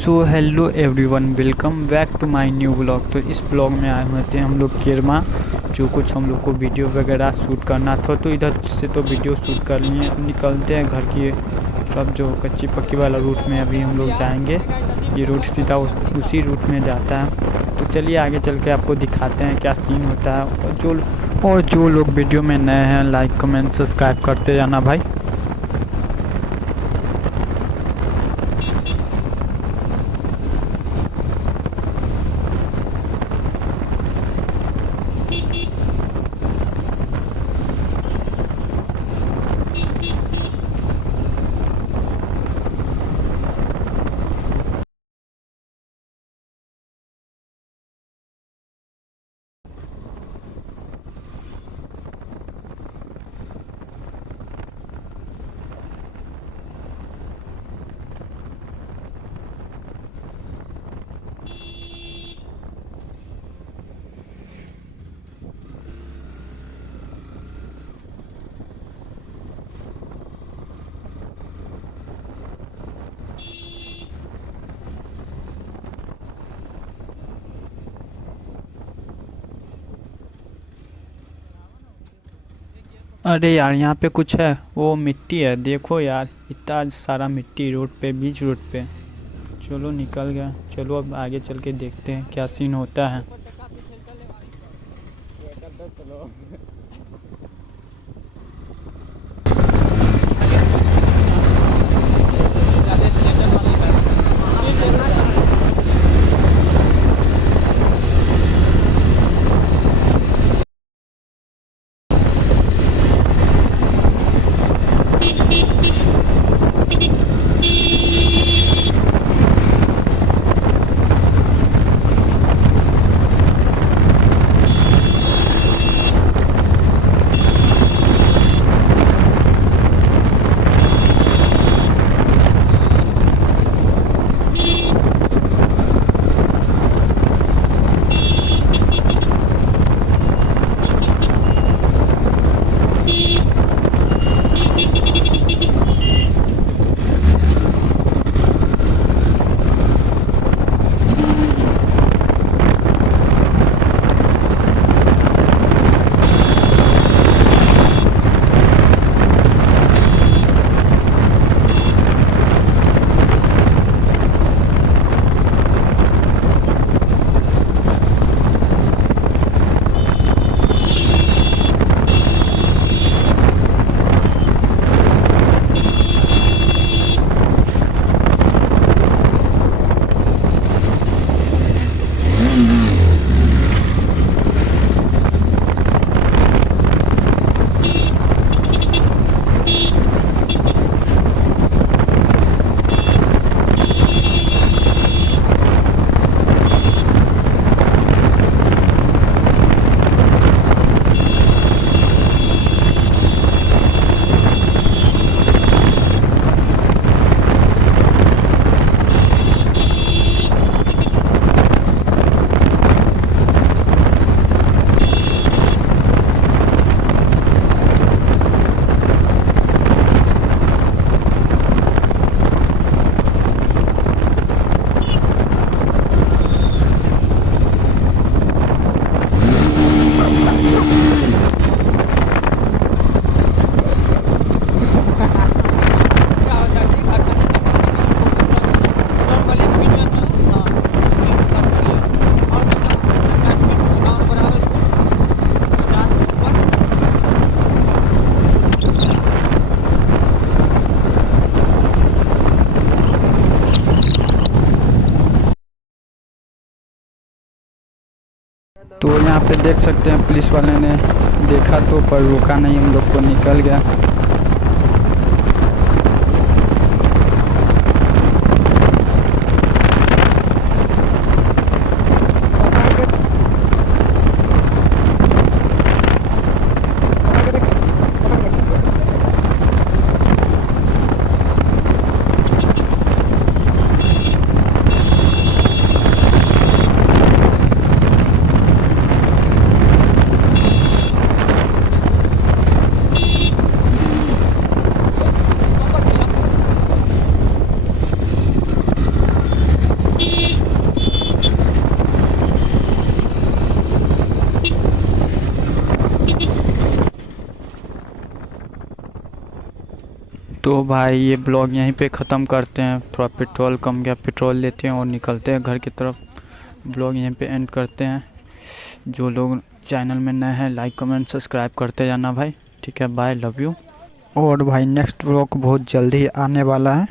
So hello everyone, welcome back to my new blog. तो इस blog में आए हुए थे हम लोग केरमा, जो कुछ हम लोग को वीडियो वगैरह शूट करना था। तो इधर से तो वीडियो शूट कर लिए, अब निकलते हैं घर की तरफ। जो कच्ची पक्की वाला रूट में अभी हम लोग जाएंगे, ये रूट सीधा उसी रूट में जाता है। तो चलिए आगे चल के आपको दिखाते हैं क्या सीन होता है। और जो लोग वीडियो में नए हैं, लाइक कमेंट सब्सक्राइब करते जाना भाई। अरे यार, यहाँ पे कुछ है, वो मिट्टी है। देखो यार, इतना सारा मिट्टी रोड पे, बीच रोड पे। चलो निकल गया। चलो अब आगे चल के देखते हैं क्या सीन होता है। तो यहाँ पे देख सकते हैं, पुलिस वाले ने देखा तो पर रोका नहीं, हम लोग को निकल गया। तो भाई ये ब्लॉग यहीं पे ख़त्म करते हैं। थोड़ा पेट्रोल कम गया, पेट्रोल लेते हैं और निकलते हैं घर की तरफ। ब्लॉग यहीं पे एंड करते हैं। जो लोग चैनल में नए हैं लाइक कमेंट सब्सक्राइब करते जाना भाई। ठीक है, बाय, लव यू। और भाई नेक्स्ट ब्लॉग बहुत जल्दी आने वाला है।